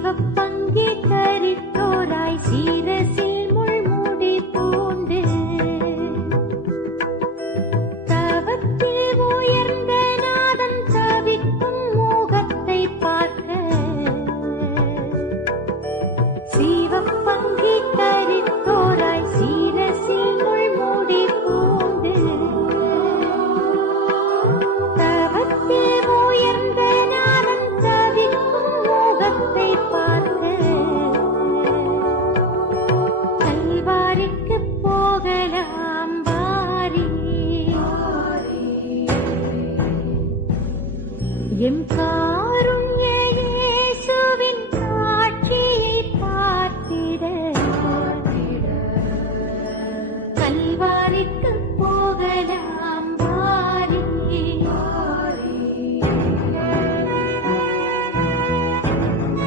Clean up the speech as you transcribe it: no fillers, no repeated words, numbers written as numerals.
சிவப்பங்கி தரித்தோராய் சீரசில் முள்முடி பூண்டு தவத்தில் உயர்ந்த நாதன் தவிக்கும் முகத்தை பார்க்க சிவப்பங்கி தரித்தோராய் சீரசில் முள்முடி பூண்டு தவத்தில் உயர்ந்த நாதன் தவிக்கும் முகத்தை பார்க்க